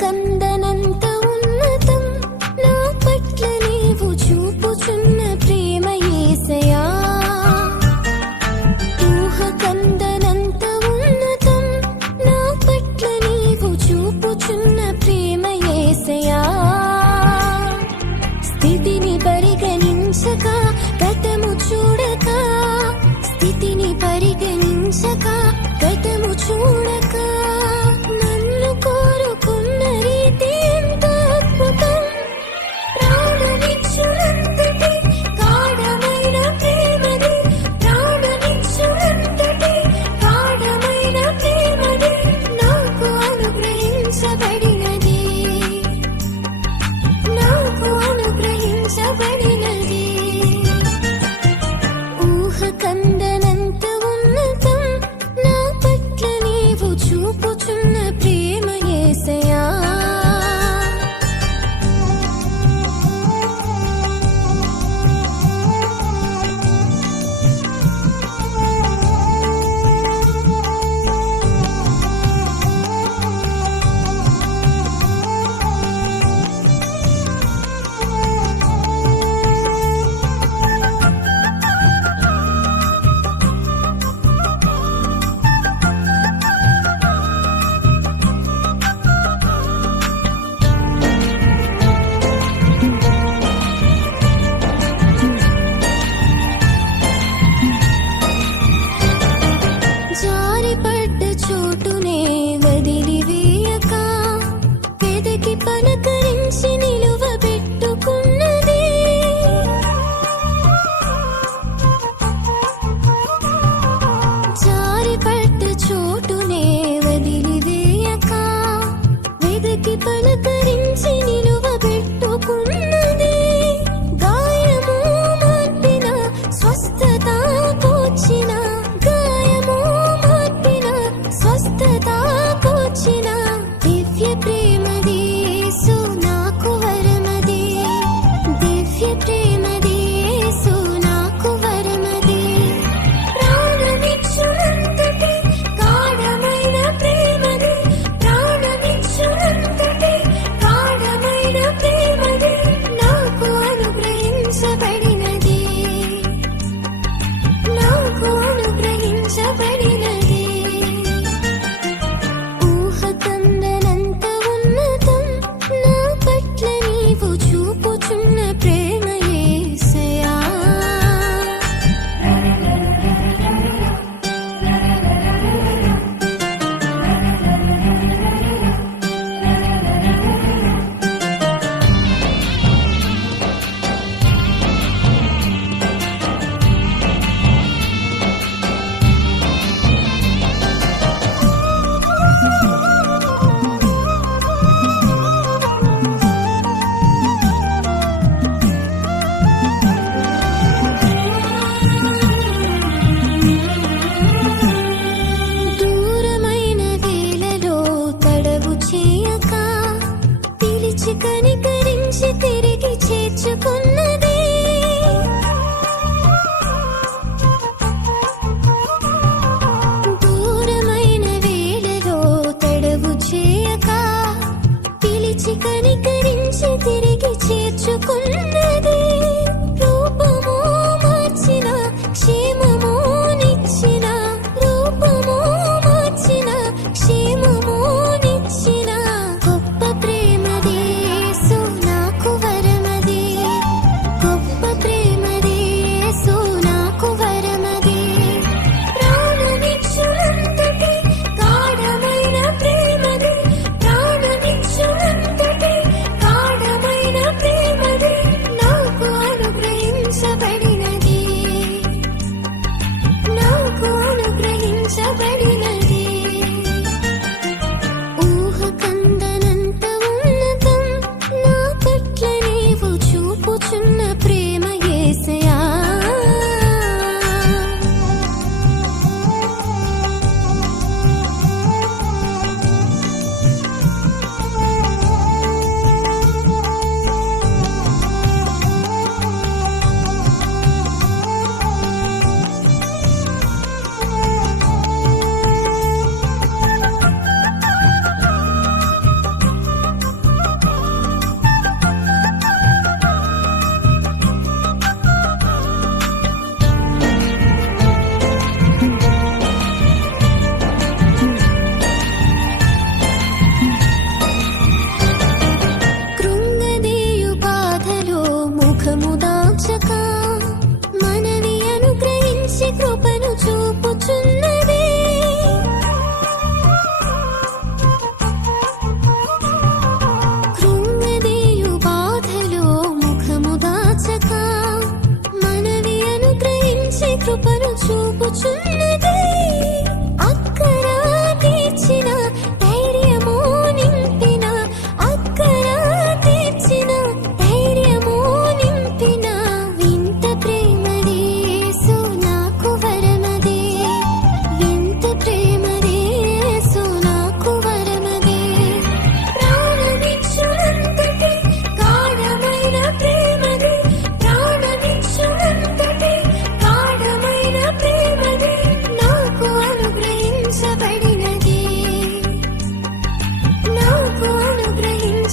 కందనంత ఉన్నతం నా పట్ల నీవు చూపుచున్న ప్రేమ యేసయ్యా. ఊహ కందనంత ఉన్నతం నా పట్ల నీవు చూపుచున్న ప్రేమ యేసయ్యా. స్థితిని పరిగణించక గతము చూడక, స్థితిని పరిగణించక గతము చూడక, నన్ను కోరుకున్న రీతి ఎంత అద్భుతం. ప్రాణమిచ్చునంతటి గాఢమైన ప్రేమది, ప్రాణమిచ్చునంతటి గాఢమైన ప్రేమది నాకు అనుగ్రహించబడినది, నాకు అనుగ్రహించబడినది. ఊహ కందనంత ఉన్నతం నా పట్ల నీవు చూపుచున్న ప్రేమ యేసయ్యా. జారిపడ్డ చోటునే వదిలివేయక, వెదకి పలకరించి నిలువబెట్టుకున్నది. జారిపడ్డ చోటునే వదిలివేయక, వెదకి పలకరించి నిలువబెట్టుకున్నది. గాయము మార్పిన స్వస్థత కూర్చిన, గాయము మార్పిన స్వస్థత కూర్చిన దివ్య ప్రేమది యేసు నాకు వరమది, దివ్య ప్రేమది యేసు నాకు వరమది. ప్రాణమిచ్చునంతటి గాఢమైన ప్రేమది, ప్రాణమిచ్చునంతటి గాఢమైన ప్రేమది నాకు అనుగ్రహించబడినది, నాకు అనుగ్రహించబడినది. ఊహ కందనంత ఉన్నతం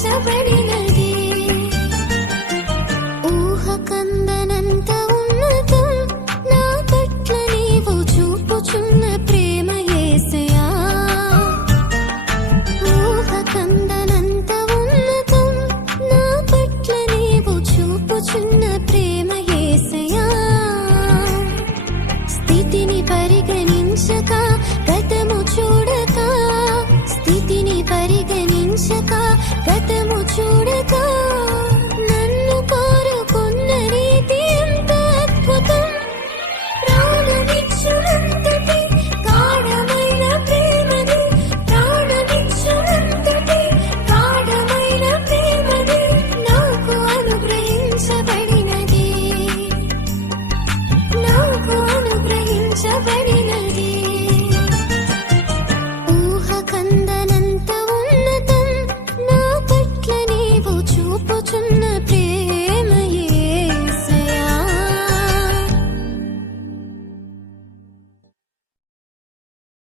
మార్చబడినది ఊహ కందనంత ఉన్నతం నా పట్ల నీవు చూపుచున్న ప్రేమ యేసయ్యా ఊహ కందనంత ఉన్నతం నా పట్ల నీవు చూపుచున్న ప్రేమ యేసయ్యా స్థితిని పరిగణించక గతము చూడక స్థితిని పరిగణించక గతము